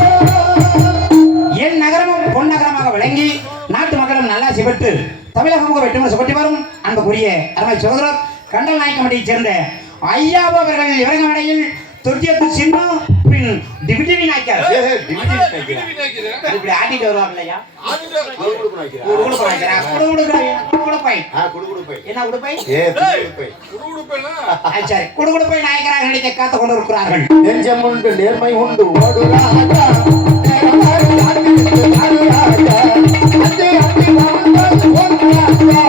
என் நகரமும் பொன்னகரமாக விளங்கி நாட்டு மக்களும் நல்லா சிவட்டு தமிழகம் வெற்றி சுகட்டி வரும் அன்புக்குரிய அருமை சகோதரர் கண்டல் நாயக்கமட்டியைச் சேர்ந்த ஐயாபு அவர்கள் இவரங்கமலையில் தொட்டியத்து சின்னம் பின் டிபிடிவி நாய்க்கார் இப்படி ஆட்டிட்டு வருவாங்க இல்லையா? என்ன உடுப்பை? சரி, குடுகுடுப்பை நாயக்கராக நடிக்க காத்துக் கொண்டிருக்கிறார்கள். நெஞ்சம் உண்டு நேர்மை உண்டு ஓடு ராஜா, நேரமாறு நாட்டுக்கு நாடு ராஜா, அத்தி அத்தி வாழ்ந்தது ஓடு ராஜா,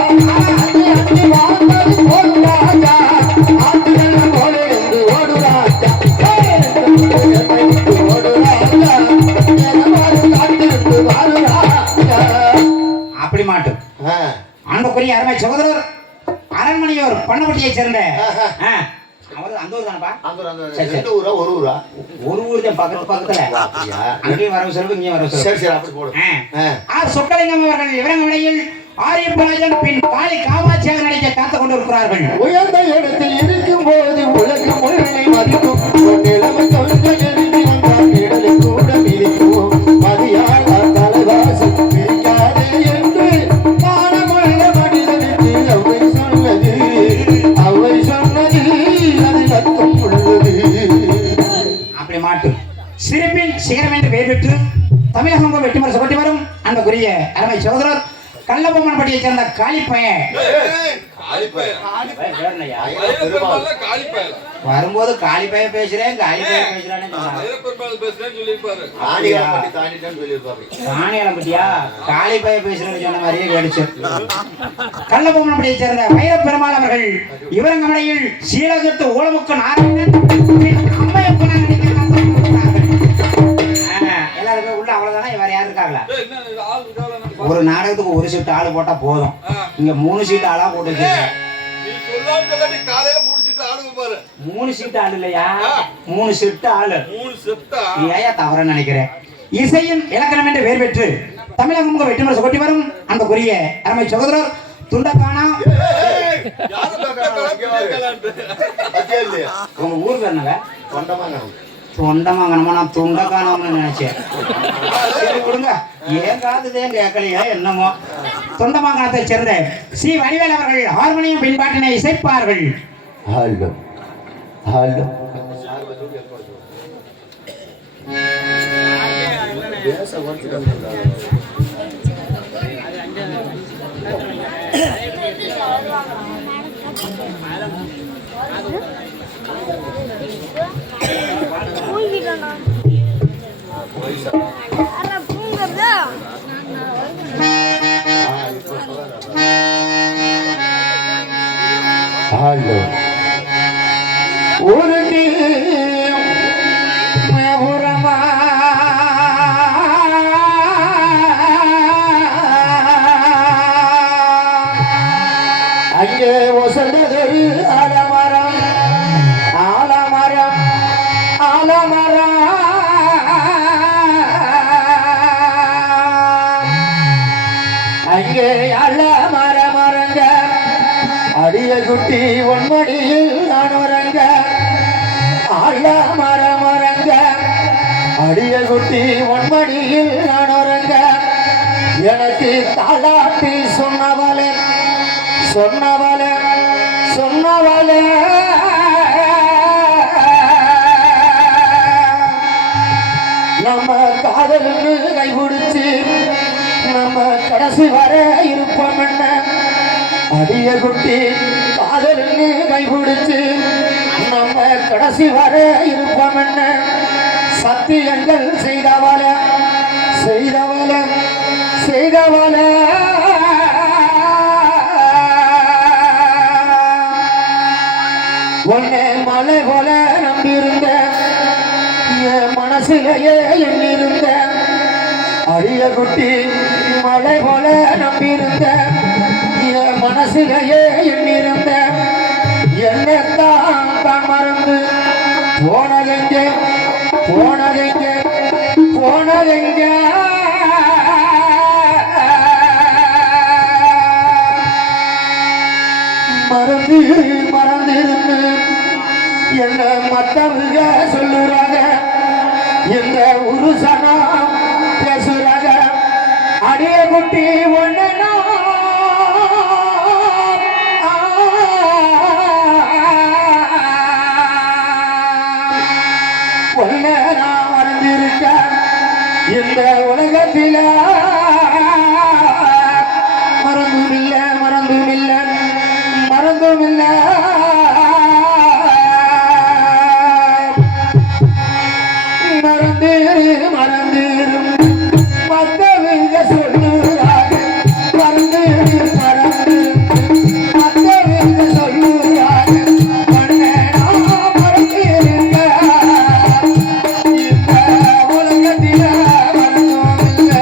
அத்தி அத்தி வாழ்ந்தது ஓடு ராஜா, ஆத்து வெள்ளம் போல இருந்து ஓடு ராஜா, நேர்மை உண்டு ஓடு ராஜா, நேரமாறு நாட்டுக்கு வாரு ராஜா. அப்படி மாட்டும் அன்புக்குரிய அருமை சகோதரர் அரண்மனையோர் பண்ணப்பட்டியைச் சேர்ந்த அவர் அந்த ஊர் தானப்பா? ஒரு ஊரா? ஒரு ஊர் தான் பக்கத்துல. அங்கேயும் வரவு செலவு, இங்கேயும் வரவு செலவு. சரி சரி அப்படி போடு. சொக்கலிங்கம் அவர்கள் இவரங்கமலையில் ஆரியப்பராஜன் பின் காளி காமாட்சியாக நடிக்க காத்துக் கொண்டிருக்கிறார்கள். உயர்ந்த இடத்தில் இருக்கும் போது உலகம் முழுமை மதிக்கும், நிலைமை தொழில் எழுதி வந்தால் இடலை கூட மிதிக்கும், மதியால் தலைவாசம் பிரிக்காதே என்று மானமுள்ள மனிதனுக்கு அவை சொன்னது, அவை சொன்னது அதில் அர்த்தம் உள்ளது. அப்படி மாட்டு சிறப்பின் சிகரம் என்று பெயர் பெற்று தமிழகம் வெற்றி சுகட்டி வரும் அன்புக்குரிய அருமை சகோதரர் கள்ளபொம்மன்பட்டியைச் சேர்ந்த காளிப்பையன் வரும்போது காளிப்பைய பேசுறேன் காணியாளம்பட்டியா காளிப்பைய பேசுறேன்னு சொன்ன மாதிரியே கேடுச்சு. கள்ளபொம்மன்பட்டியைச் சேர்ந்த வைரப்பெருமாள் அவர்கள் இவரங்கமலையில் சீலகத்து ஓலமுக்கு நாராயணன் அம்மையப்பனாக நடிக்க எல்லாருக்கும் உள்ள அவ்வளவுதானே. வேற யாரும் இருக்காங்களா? ஒரு நாடகத்துக்கு ஒரு ஷிஃப்ட் ஆளு போட்டா போதும். இங்க 3 ஷீட் ஆளா போட்டு நீ சொல்லாம காலையில 3 ஷீட் ஆளு பாரு. 3 சீட்டு ஆள் இல்லையா? 3 செட்டு ஆளு. 3 செட்டா? ஏயா தவற நினைக்கிறேன். இசையின் இலக்கணம் என்று பெயர் பெற்று தமிழகம் வெற்றி முரசு கொட்டி வரும் அந்த குறிய அருமை சகோதரர் துண்டக்கானா. உங்க ஊருக்கு என்னங்க? தொண்டமாங்கனமா? நான் துண்டக்கானம்னு நினைச்சேன். சரி கொடுங்க. ஏன் காதுதேன் கேட்கலையா என்னமோ. தொண்டமாங்கனத்தை சேர்ந்த ஸ்ரீ வடிவேல் அவர்கள் ஹார்மோனியம் பின்பாட்டினை இசைப்பார்கள். ஹலோ ஹலோ ஹலோ ஒரு அங்கே ஒசந்ததொரு ஆலமரம் ஆலமரம் ஆலமரம் அங்கே அலமர மரங்க அடிய குட்டி ஒன்மடியில் நானுரங்க அலமர மரங்க அடிய குட்டி ஒன்மடியில் நானுரங்க எனக்கு தாளாட்டி சொன்னவளே சொன்னவளே சொன்னவளே நம்ம காதலுக்கு கைபிடிச்சு நம்ம கடைசி வர இருப்போம் என்ன அடிய குட்டி காதலுக்கு கைபிடிச்சு நம்ம கடைசி வர இருப்போம் என்ன சத்தியங்கள் செய்தவள செய்தவள செய்தவள உன்னை மலை போல நம்பியிருந்த என் மனசிலேயே எண்ணிருந்த அடிய குட்டி மலை போல நம்பியிருந்த என் மனசிலேயே எண்ணிருந்த என்னத்தான் தான் மறந்து போனதெங்க போனதெங்க போனதெங்க மறந்து மறந்திருந்து என்ன மற்றவங்க சொல்லுறாங்க எந்த ஒரு சனம் பேசுறாங்க அடிய குட்டி ஒன்னா ஒன்ன நான் மறந்திருக்கேன் இந்த உலகத்தில மறந்துமில்ல மறந்துமில்ல மறந்துமில்ல மறந்திரு மறந்திரும் மற்றவங்க சொல்லுறாங்க மறந்திரு மறந்து மற்றவங்க சொல்லுறாங்க மறந்திருக்க இந்த உலகத்தில மறந்துமில்ல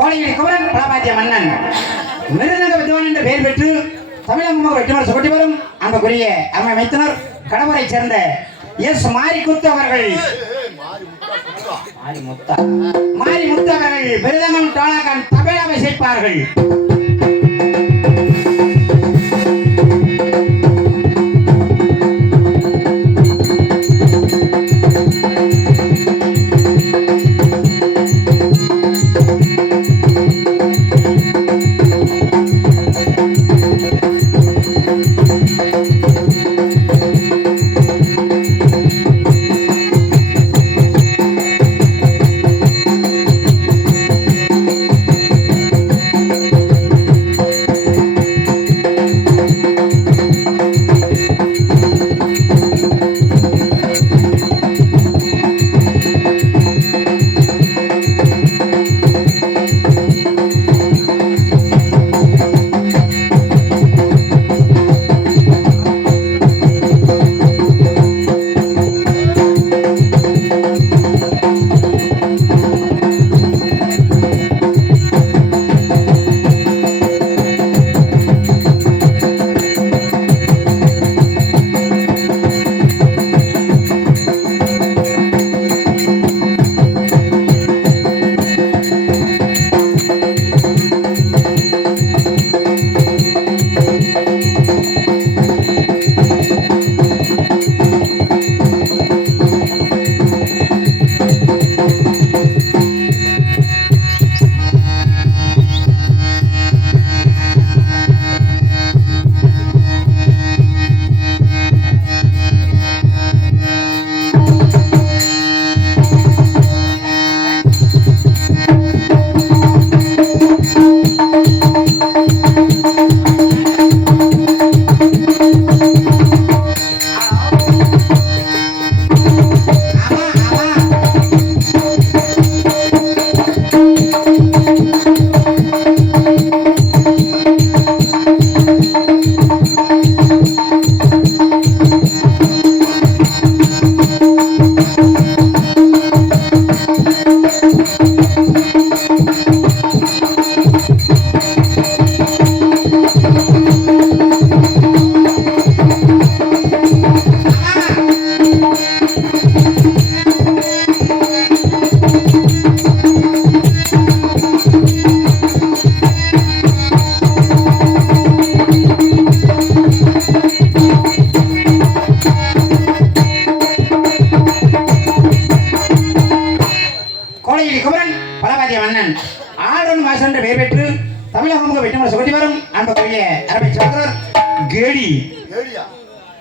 கோடையில் குமரன் பலபாத்திய மன்னன் மிருதங்க வித்வான் என்று பெயர் பெற்று தமிழகம் வெற்றிமர் சுகட்டி வரும் அன்புக்குரிய அம்மை மைத்தனர் கடவுரை சேர்ந்த எஸ் மாரிமுத்து அவர்கள் மாரிமுத்து அவர்கள் மிருதங்கம் டோலாக்கான் தபேலாவை சேர்ப்பார்கள்.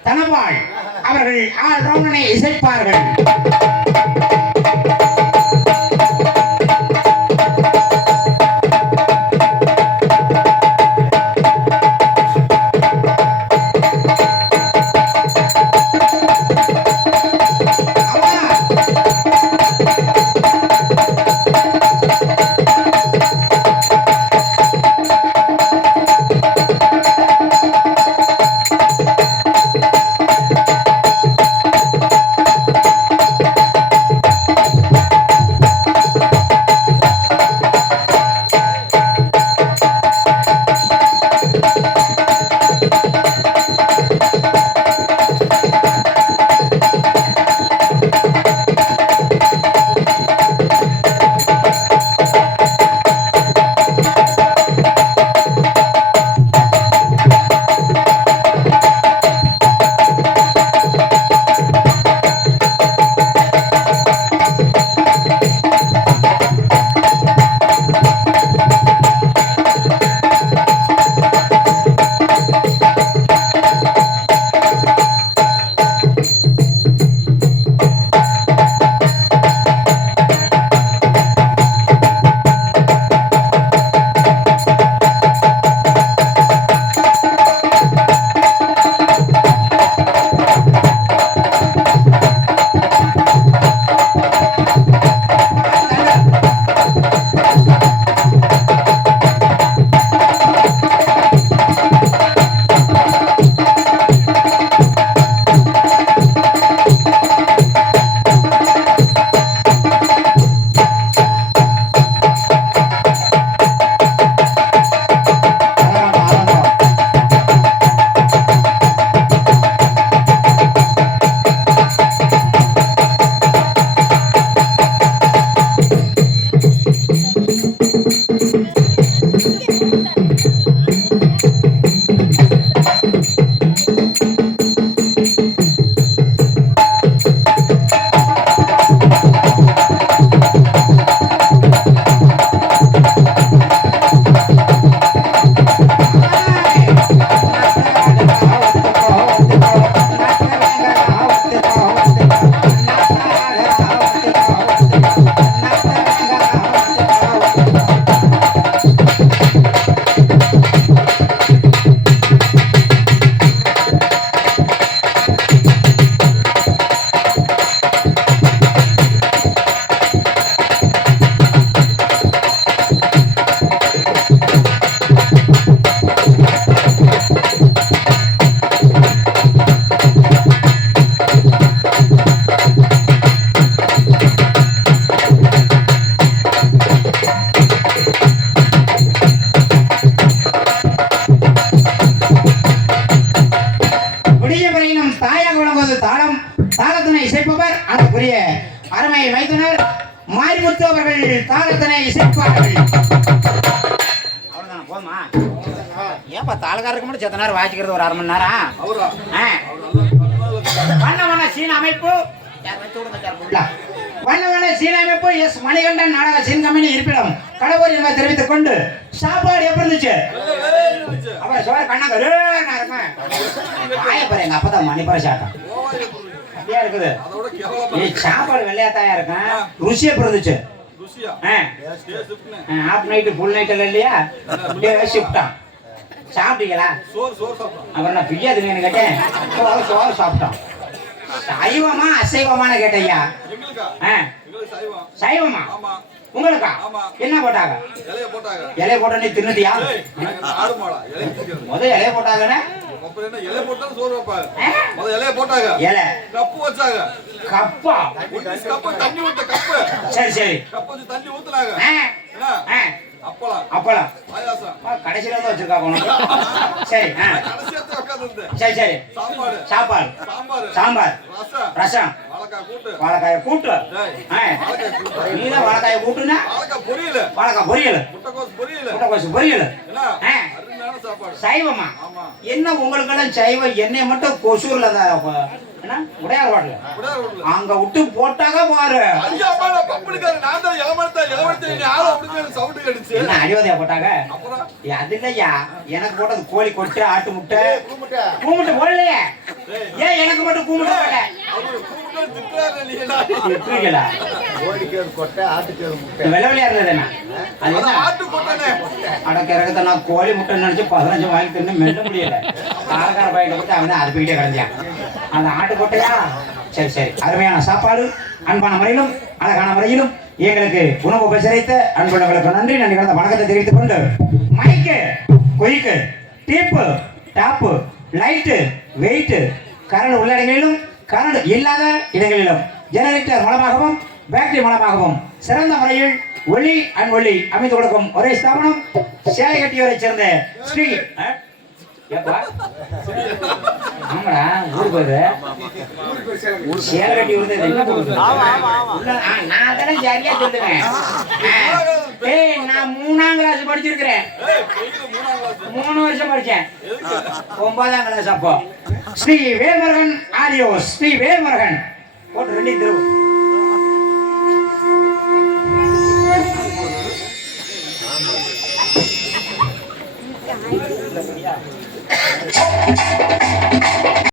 தனபால் அவர்கள் ஆழ்ரோணனை இசைப்பார்கள். அவர்கள் தாளத்தினை இசைப்பார்கள். அவ்வளவுதான், போதுமா? ஏப்பா தாளக்காரருக்கு மட்டும் செத்த நேரம் வாசிக்கிறது ஒரு 1/2 மணி நேரம். வண்ண வண்ண சீன அமைப்பு வண்ண வண்ண சீன அமைப்பு எஸ் மணிகண்டன் நாடக சீன் கம்பெனி இருப்பிடம் கடவுள் என்பதை தெரிவித்துக் கொண்டு சாப்பாடு எப்படி இருந்துச்சு? அப்புறம் சோழ கண்ணாங்க பாய பாரு, எங்க அப்பதான் மணிப்பற சாட்டம் அப்படியா இருக்குது. சாப்பாடு வெள்ளையாத்தாயா இருக்கும். ருசி எப்படி இருந்துச்சு? ஹாஃப் நைட்டு ஃபுல் நைட் எல்லாம் இல்லையா? ஷிஃப்டான் சாப்பிட்டீங்களா? அப்புறம் நான் பிரியாதுன்னு கேட்டேன். சோறு சாப்பிட்டோம். சைவமா அசைவமான கேட்டையா? சைவமா? உங்களுக்கா? என்ன போட்டாங்க? இலைய போட்ட நீ தின்னுட்டியா? முத இலைய போட்டாங்கன்னு கப்பா? சரி சரி. அப்பளம் கடைசியில தான் வச்சிருக்காங்க. சரி சரி சரி. சாப்பாடு சாம்பார் ரசம் வாழைக்காய கூட்டு. நீதான் வாழைக்காய கூட்டுனா வாழைக்காய் பொரியல் முட்டைக்கோசு பொரியல். சைவமா? என்ன உங்களுக்கு எல்லாம் சைவம்? என்னை மட்டும் கொசூர்ல தான் உடையார் வாடல அங்க விட்டு போட்டாக பாரு. என்ன அடிவதையா போட்டாங்க? அது இல்லையா, எனக்கு போட்டது கோழி கொட்டு ஆட்டு முட்டை கூமுட்டை போடலையே. ஏன் எனக்கு மட்டும் கூமுட்டை போட? வெள்ளவெளியா இருந்ததுண்ணா அடக்கிறத நான் கோழி முட்டை நினைச்சு 15 வாங்கி தின்னு மெல்ல முடியல. காரக்கார பையனை கொடுத்து அவன் அறுப்பிக்கிட்டே கிடந்தான். அந்த ஆட்டு கொட்டையா? சரி சரி. அருமையான சாப்பாடு அன்பான முறையிலும் அழகான முறையிலும் எங்களுக்கு உணவு உபசரித்த அன்புள்ளவர்களுக்கு நன்றி நன்றி கலந்த வணக்கத்தை தெரிவித்துக் கொண்டு மைக்கு கொய்க்கு டீப்பு டாப்பு லைட்டு வெயிட்டு கரண்ட் உள்ள இடங்களிலும் கரண்ட் இல்லாத இடங்களிலும் ஜெனரேட்டர் மூலமாகவும் பேட்டரி மூலமாகவும் சிறந்த முறையில் ஒளி அண்ட் ஒளி அமைத்து கொடுக்கும் ஒரே ஸ்தாபனம் சேலைகட்டியூரை சேர்ந்த ஸ்ரீ ஆமாடா ஊருக்கு போயிரு சேலைகட்டி வந்து என்ன கொடுக்குது? நான் தானே சரியா சொல்லுவேன். நான் 3ஆம் கிளாஸ் படிச்சிருக்கிறேன். 3 வருஷம் படிச்சேன். 9ஆம் கிளாஸ் அப்போ. ஸ்ரீ வேல்முருகன் ஆடியோ ஸ்ரீ வேல்முருகன் போட்டு 2 திருவு